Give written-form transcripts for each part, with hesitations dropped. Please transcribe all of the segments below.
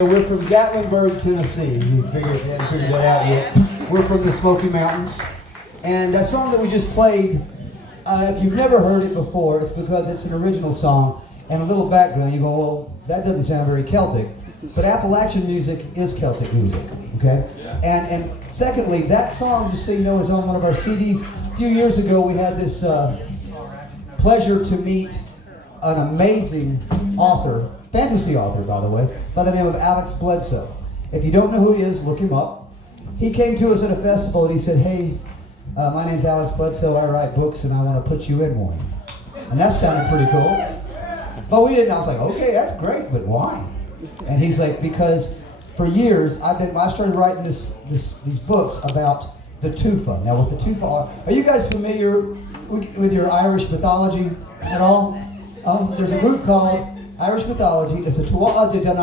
We're from Gatlinburg, Tennessee. You hadn't figured that out yet. We're from the Smoky Mountains. And that song that we just played, if you've never heard it before, it's because it's an original song. And a little background, you go, well, that doesn't sound very Celtic. But Appalachian music is Celtic music, okay? And secondly, that song, just so you know, is on one of our CDs. A few years ago, we had this pleasure to meet an amazing author, fantasy author, by the way, by the name of Alex Bledsoe. If you don't know who he is, look him up. He came to us at a festival and he said, hey, my name's Alex Bledsoe, I write books and I want to put you in one. And that sounded pretty cool. But we didn't, I was like, okay, that's great, but why? And he's like, because for years, I started writing these books about the Tuatha. Now with the Tuatha, are you guys familiar with your Irish mythology at all? There's a group called Irish mythology. It's a Tuatha Dea.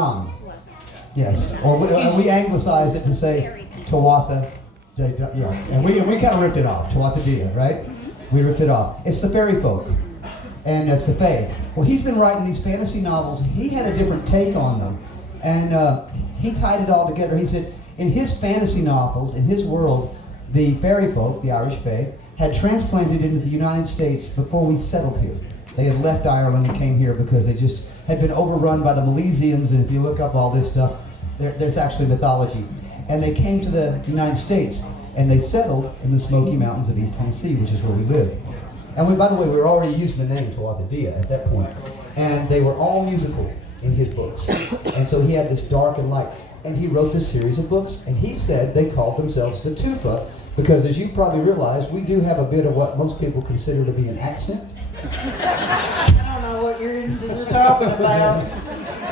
Yes, or we anglicize it to say Tuatha Dea. Yeah, and we kind of ripped it off, Tuatha Dea, right? We ripped it off. It's the fairy folk, and it's the fae. Well, he's been writing these fantasy novels. He had a different take on them, and he tied it all together. He said, in his fantasy novels, in his world, the fairy folk, the Irish fae, had transplanted into the United States before we settled here. They had left Ireland and came here because they just had been overrun by the Milesians, and if you look up all this stuff, there's actually mythology. And they came to the United States, and they settled in the Smoky Mountains of East Tennessee, which is where we live. And by the way, we were already using the name Tuatha Dea at that point. And they were all musical in his books. And so he had this dark and light. And he wrote this series of books, and he said they called themselves the Tuatha, because as you probably realized, we do have a bit of what most people consider to be an accent. I don't know what you're into talking about.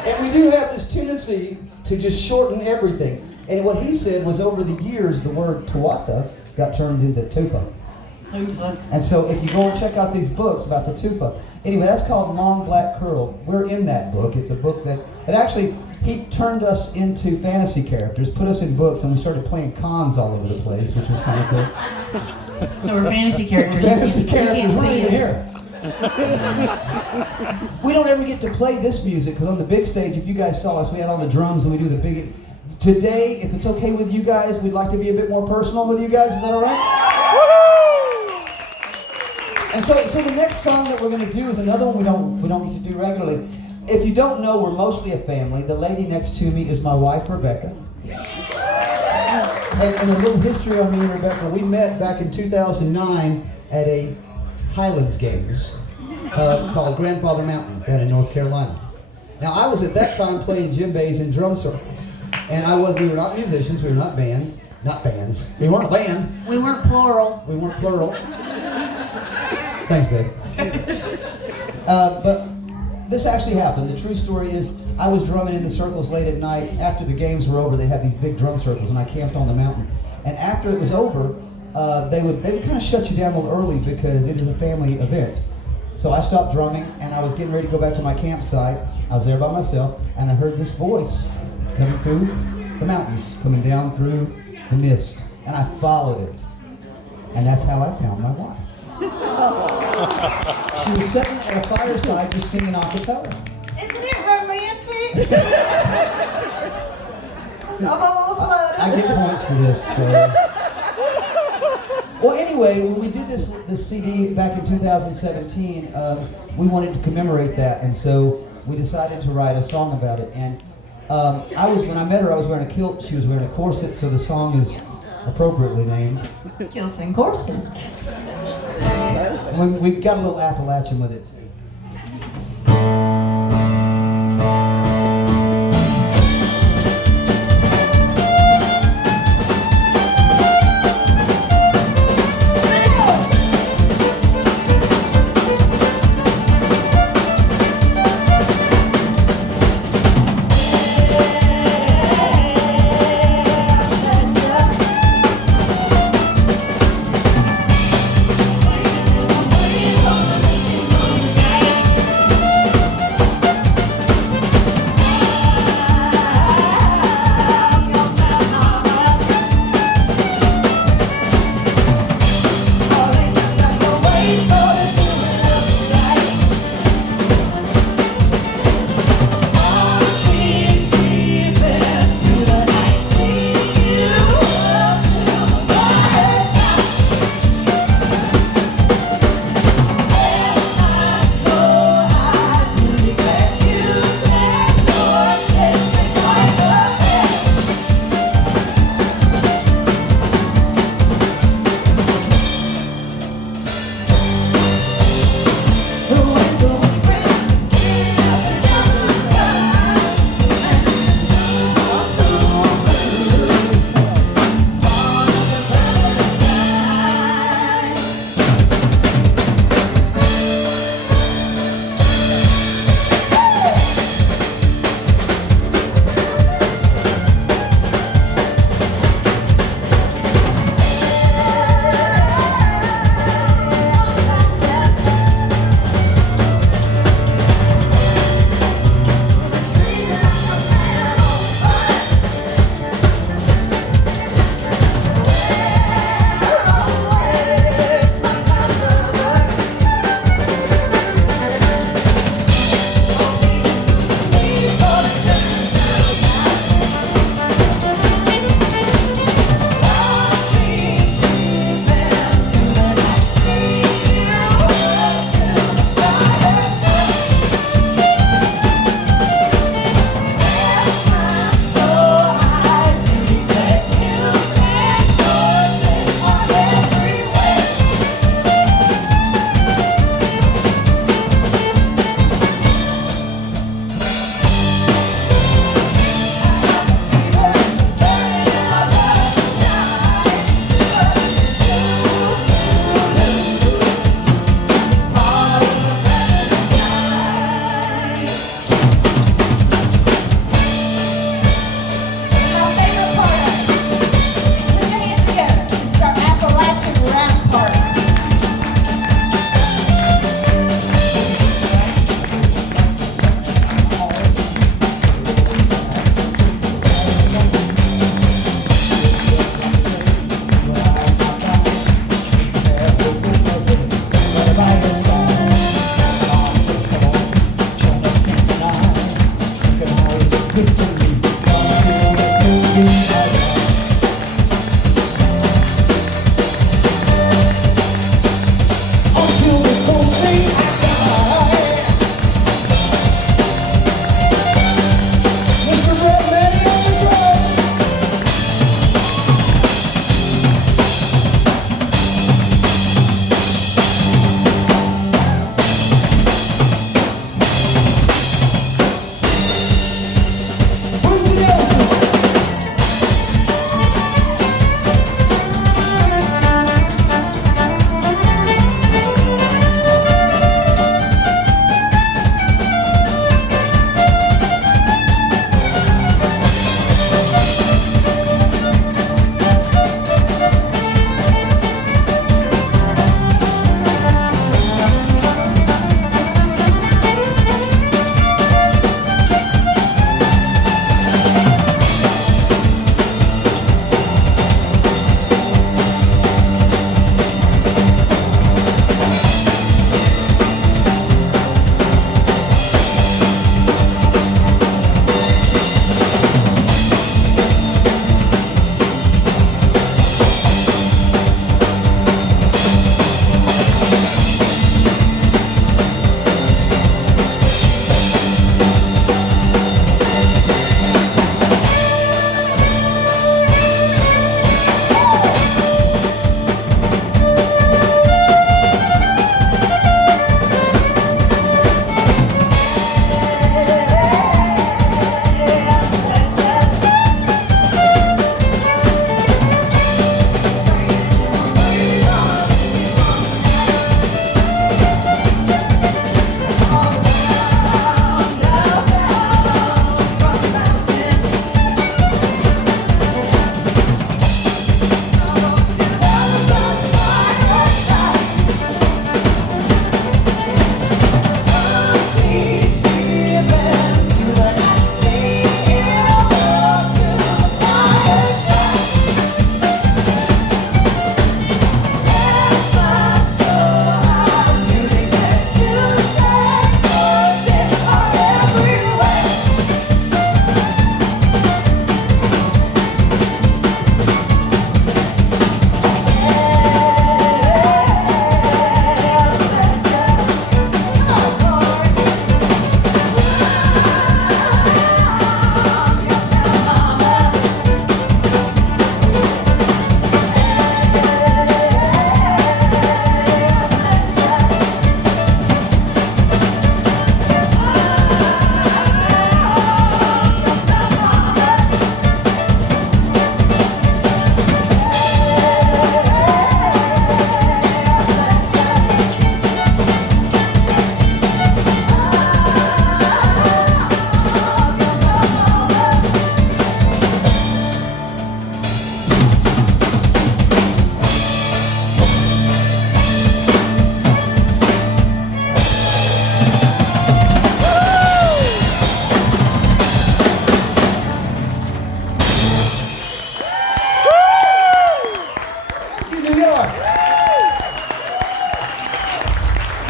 And we do have this tendency to just shorten everything. And what he said was over the years, the word Tuatha got turned into Tuatha. And so if you go and check out these books about the Tuatha, anyway, that's called Long Black Curl. We're in that book. It's a book that actually, he turned us into fantasy characters, put us in books, and we started playing cons all over the place, which was kind of cool. So we're fantasy characters. Fantasy characters, we're even here. We don't ever get to play this music, because on the big stage, if you guys saw us, we had all the drums and we do the big... Today, if it's okay with you guys, we'd like to be a bit more personal with you guys. Is that all right? And so the next song that we're going to do is another one we don't get to do regularly. If you don't know, we're mostly a family. The lady next to me is my wife, Rebecca. And a little history on me and Rebecca. We met back in 2009 at a Highlands Games called Grandfather Mountain down in North Carolina. Now, I was at that time playing djembes in drum circles. And we were not musicians, we were not bands. We weren't a band. We weren't plural. We weren't plural. Thanks, babe. But this actually happened. The true story is, I was drumming in the circles late at night. After the games were over, they had these big drum circles, and I camped on the mountain. And after it was over, they would kind of shut you down a little early because it is a family event. So I stopped drumming, and I was getting ready to go back to my campsite. I was there by myself, and I heard this voice coming through the mountains, coming down through the mist. And I followed it. And that's how I found my wife. She was sitting at a fireside just singing a cappella. Isn't it romantic? I'm all flooded. I get points for this. Well, anyway, when we did this CD back in 2017, we wanted to commemorate that, and so we decided to write a song about it. And when I met her, I was wearing a kilt. She was wearing a corset, so the song is appropriately named Kilts and Corsets. We got a little Appalachian with it.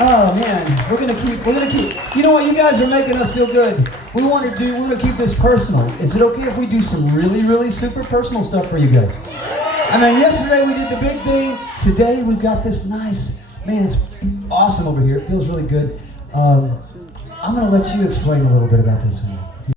Oh man, we're gonna keep. You know what? You guys are making us feel good. We want to keep this personal. Is it okay if we do some really super personal stuff for you guys? I mean, yesterday we did the big thing. Today we've got this nice, man, it's awesome over here. It feels really good. I'm gonna let you explain a little bit about this one.